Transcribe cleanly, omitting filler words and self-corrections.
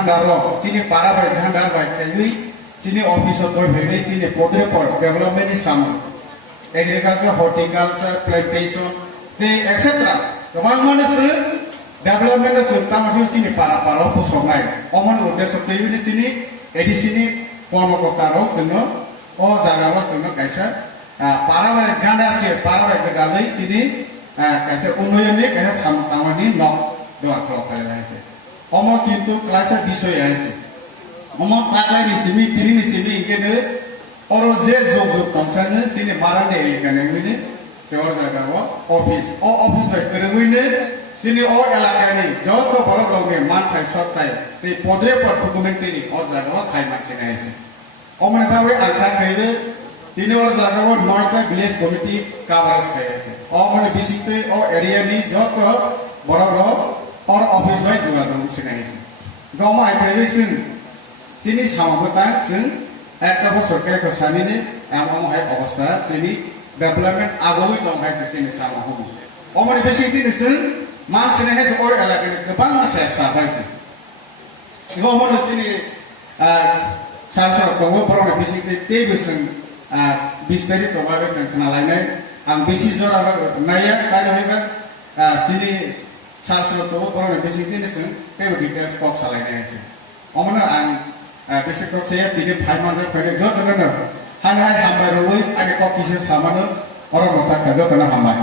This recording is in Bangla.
handaro sini para bai handar bai kai sini office of bhai sini podre por development ni sam agriculture horticulture plantation te etc kemang mana se development se tamu sini para pusongai omon udesh ke ini sini edi sini কর্মকর্তারাও জন্য ও জায়গার জন্য কাইসা পারাবাই গাঁদা আছে পারাবাই গাঁদাই চিনি কাইসা উন্নয়নে কাইসা সামতামানি নক দেওয়া ক্লক করে আছে অমর কিন্তু ক্লাসের বিষয় আছে অমর প্রাকলাই নিসিমি তিনি নিসিমি ইকেনে অর যে যোগ যোগ কনসার্ন চিনি মারানে এখানে হইনে সেওর জায়গাও অফিস ও অফিস বাই করে হইনে চিনি ও এলাকানি যত বড় রঙে মান খাই সত্তায় এই পদরে পর ডকুমেন্টারি ওর জায়গাও খাই মারছে আছে অমনে ভাবে আলখা খাইবে তিনি ওর জায়গাও 9টা ভিলেজ কমিটি কভারেজ খাই আছে অমনে বিশিতে ও এরিয়া নি যত বড় বড় ওর অফিস বাই যোগাযোগ আছে গমা আইতাই সিন চিনি সামগতা সিন একটা বছর কে সামিনে এমন হয় অবস্থা চিনি ডেভেলপমেন্ট আগোই দংখাইছে চিনি সামহু অমনে বেশি দিন সিন मानसिने हेस और एलाकानि गोबां मानसिया साफायसै गमन सिनि सासरखौबो बर'नि बिसिनि टेबोसों 20 तारिख तबाबो जों खोनालायनाय आं बिसि जरा नाया दानि होबा सिनि सासरखौबो बर'नि बिसिनि जों टेबो डिटेल्स कप सालायनाय আছে अमनो आं बेसे कपसे दिने 5 मानसे फैदे जतनो हानाय हामबाय रवै आनि कपिसे सामानो अरनता जतनो हामबाय